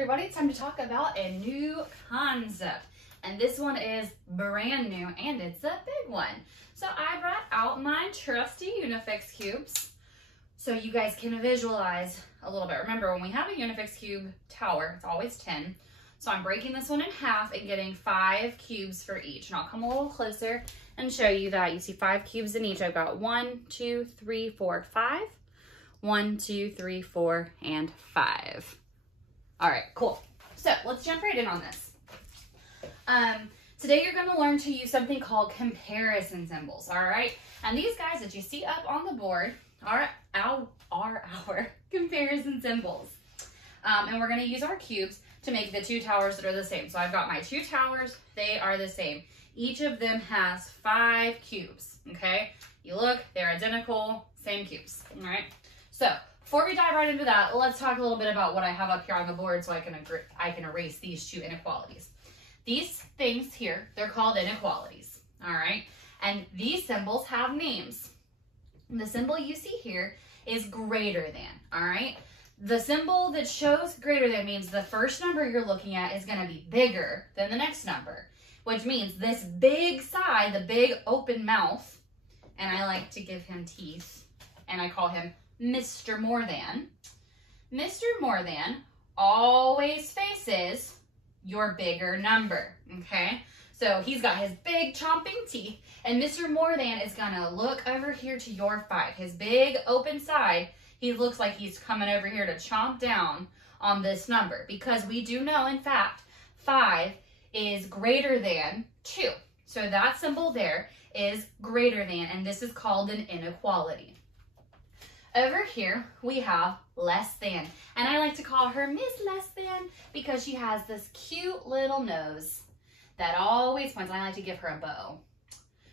everybody, it's time to talk about a new concept. And this one is brand new and it's a big one. So I brought out my trusty Unifix cubes so you guys can visualize a little bit. Remember, when we have a Unifix cube tower, it's always 10. So I'm breaking this one in half and getting 5 cubes for each. And I'll come a little closer and show you that. You see 5 cubes in each. I've got 1, 2, 3, 4, 5. 1, 2, 3, 4, and 5. All right, cool. So let's jump right in on this. Today you're going to learn to use something called comparison symbols, all right? And these guys that you see up on the board are our comparison symbols. And we're going to use our cubes to make the 2 towers that are the same. So I've got my 2 towers. They are the same. Each of them has 5 cubes, okay? You look, they're identical, same cubes, all right? So before we dive right into that, let's talk a little bit about what I have up here on the board so I can erase these 2 inequalities. These things here, they're called inequalities, all right? And these symbols have names. The symbol you see here is greater than, all right? The symbol that shows greater than means the first number you're looking at is going to be bigger than the next number, which means this big side, the big open mouth, and I like to give him teeth, and I call him Mr. More Than. Mr. More Than always faces your bigger number, okay? So he's got his big chomping teeth, and Mr. More Than is gonna look over here to your 5. His big open side, he looks like he's coming over here to chomp down on this number, because we do know, in fact, 5 is greater than 2. So that symbol there is greater than, and this is called an inequality. Over here, we have less than, and I like to call her Miss Less Than because she has this cute little nose that always points, and I like to give her a bow.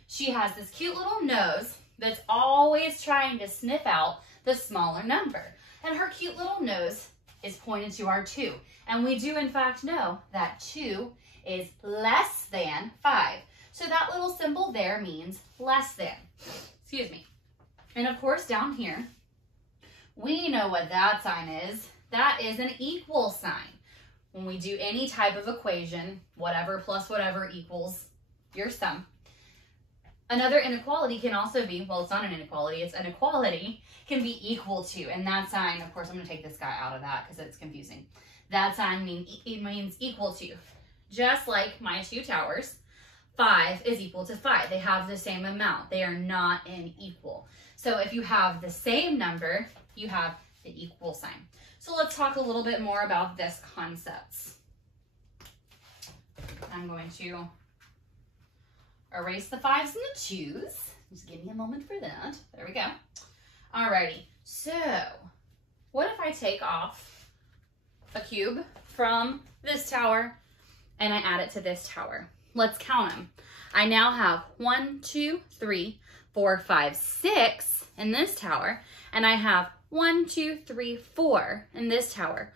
She has this cute little nose that's always trying to sniff out the smaller number, and her cute little nose is pointed to our 2, and we do in fact know that 2 is less than 5. So that little symbol there means less than, excuse me. And of course down here, we know what that sign is. That is an equal sign. When we do any type of equation, whatever plus whatever equals your sum. Another inequality can also be, well, it's not an inequality, it's an equality, can be equal to. And that sign, of course, I'm going to take this guy out of that because it's confusing. That sign means equal to. Just like my 2 towers, 5 is equal to 5. They have the same amount. They are not unequal. So if you have the same number, you have the equal sign. So let's talk a little bit more about this concept. I'm going to erase the 5s and the 2s. Just give me a moment for that. There we go. Alrighty, so what if I take off a cube from this tower and I add it to this tower? Let's count them. I now have 1, 2, 3, 4, 5, 6 in this tower, and I have 1, 2, 3, 4 in this tower.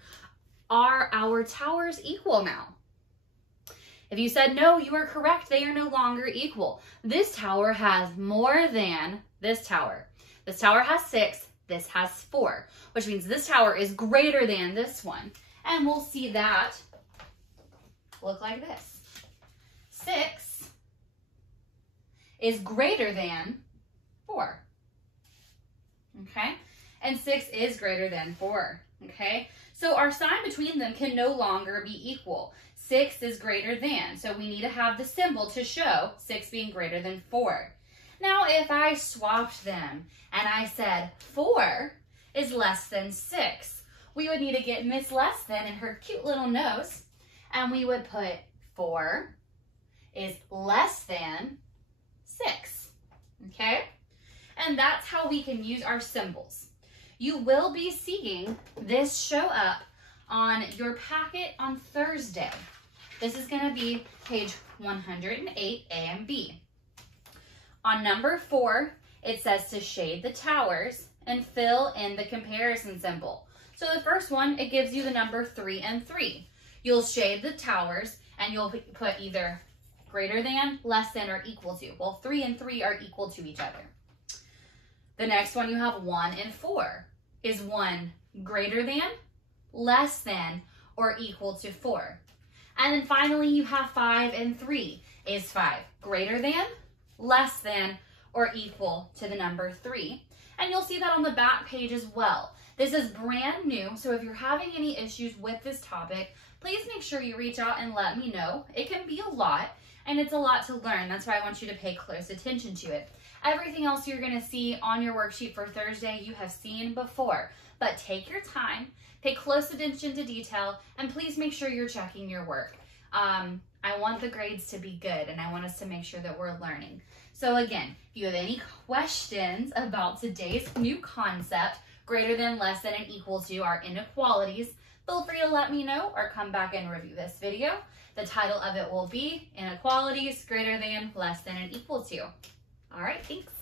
Are our towers equal now? If you said no, you are correct. They are no longer equal. This tower has more than this tower. This tower has 6, this has 4, which means this tower is greater than this one. And we'll see that look like this. 6 is greater than 4, okay? And 6 is greater than 4, okay? So our sign between them can no longer be equal. 6 is greater than, so we need to have the symbol to show 6 being greater than 4. Now, if I swapped them and I said 4 is less than 6, we would need to get Miss Less Than in her cute little nose, and we would put 4 is less than 6, okay? And that's how we can use our symbols. You will be seeing this show up on your packet on Thursday. This is going to be page 108, A and B. On number 4, it says to shade the towers and fill in the comparison symbol. So the first one, it gives you the number 3 and 3. You'll shade the towers and you'll put either greater than, less than, or equal to. Well, 3 and 3 are equal to each other. The next one, you have 1 and 4. Is 1 greater than, less than, or equal to 4. And then finally, you have 5 and 3. Is 5 greater than, less than, or equal to the number 3? And you'll see that on the back page as well. This is brand new, so if you're having any issues with this topic, please make sure you reach out and let me know. It can be a lot, and it's a lot to learn. That's why I want you to pay close attention to it. Everything else you're going to see on your worksheet for Thursday you have seen before, but take your time, pay close attention to detail, and please make sure you're checking your work. I want the grades to be good, and I want us to make sure that we're learning. So again, if you have any questions about today's new concept, greater than, less than, and equal to our inequalities, feel free to let me know or come back and review this video. The title of it will be Inequalities, Greater Than, Less Than, and Equal To. All right, thanks.